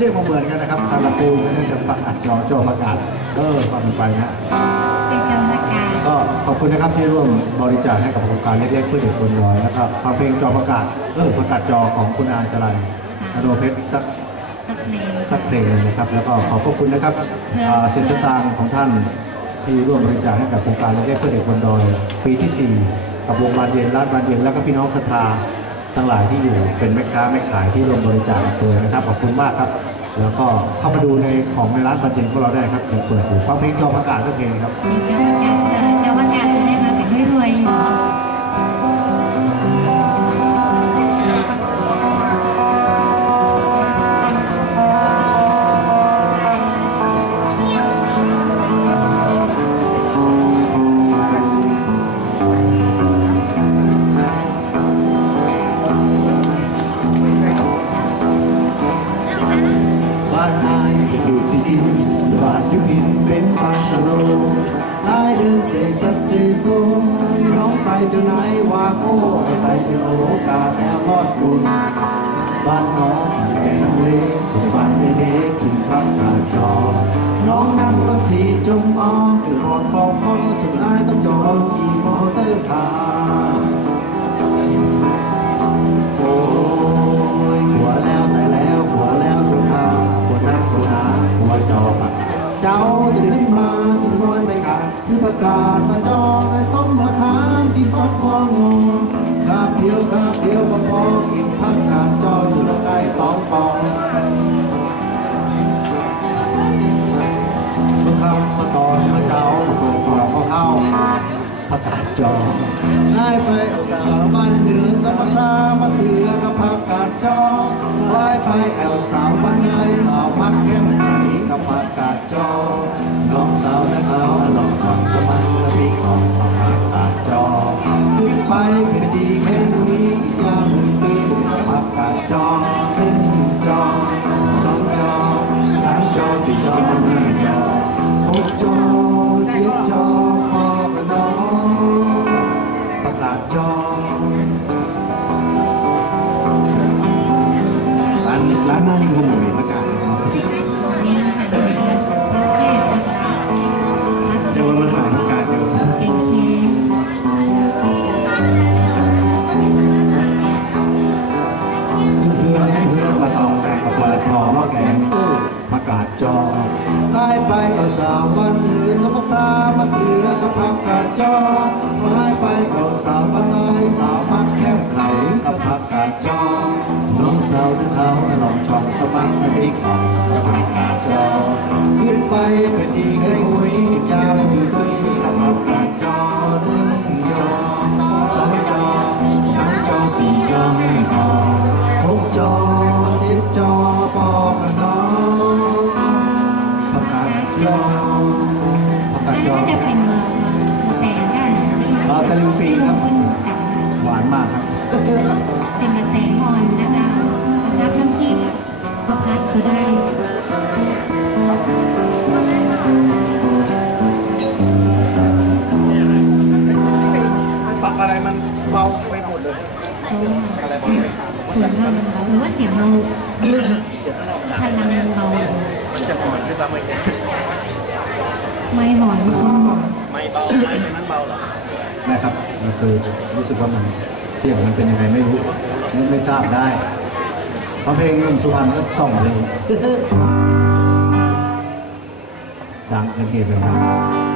เรียกมาเหมือนกันนะครับทางละปูนก็จะประกาศจอจอประกาศเออฟังไปนะเป็นกรรมการก็ขอบคุณนะครับที่ร่วมบริจาคให้กับโครงการเล็กๆเพื่อเด็กบนดอยแล้วก็ฟังเพลงจอประกาศเออประกาศจอของคุณอาจรันอโนเพชรสักสักเพลงสักเพลงหนึ่งนะครับ แล้วก็ขอบพระคุณนะครับอ่าเสียสตางค์ของท่านที่ร่วมบริจาคให้กับโครงการเล็กๆเพื่อเด็กบนดอยปีที่ 4 กับวงบานเย็นร้านบานเย็นแล้วก็พี่น้องศรัทธาทั้งหลายที่อยู่เป็นแม่ค้าแม่ขายที่ร่วมบริจาคตัวนะครับขอบคุณมากครับ แล้วก็เข้ามาดูในของในร้านบันเทิงของเราได้ครับเดี๋ยวเปิดดูฟังเพลงจอประกาศสักเพลงครับเป็นเจ้าประการเออเจ้าประกาศจะได้มาเป็นรวยๆอยู่ อยู่ที่ดินสวัสดิพินเป็นบ้าตโลนายเดินเสสัดเสโซน้องใส่ดินไหนว่าโอ้ใส่เดินโอกาแนวรอดบุญบ้านน้องแก่นังเลสุบ้านเล็กกินพักกาจอ น้องนั่งรถสีจมอ้อมเดือดร้อนฟองคอสุดท้ายต้องจอดขี่มอเตอร์คาร์ เจ้าจะขึ้นมาซื้อน้อยไปกาซื้อประกาศมาจอแต่ส้มราคาที่ฟอดควงงงคาเดียวคาเดียวก็พอกินพักกาดจอจุลไกตองปองสุกคำมาตอนมาเจ้ามาเปิดกล่องมาเข้าประกาศจองให้ไปเอาสาวบ้านเหนือสมทามาเกลือกับผักกาดจองไว้ไปแอวสาวบ้าน น้องสาวและเขาอลองช่องสมันและมีของผักกาจองขึ้นไปเป็นดีแค่นี้ย่างหนึ่งปีกับกาจองหนึ่งจอสองจองสามจองสี่จอห้าจอหกจองเจ็ดจองพอกันน้องประกาศจองร้านร้านหน้านี่มันมีประกาศนะ น้องสาวนึกเขาลองช่องสมัครพริกอ่อนกับผักกาดจอ ขึ้นไปเป็นดีให้หุยยาวอยู่ด้วยกับผักกาดจอหนึ่งจอสองจอสามจอสี่จอห้าจอหกจอเจ็ดจอปอกันน้องผักกาดจองผักกาดจอจะเป็นเบอร์แต่งได้เออตะลิงปิงครับ หวานมากครับ คุณว่ามันเบาหรือว่าเสียงเราพลังมันเบามันจะหอนด้วยซ้ำไปไม่หอนคนหอนไม่เบาไม่นั้นเบาเหรอนะครับมันคือรู้สึกว่ามันเสียงมันเป็นยังไงไม่รู้ไม่ไม่ทราบได้เพราเพลงหนุ่มสุพรรณสักสองเพลงดังเกินเหตุไปมากหนึ่ง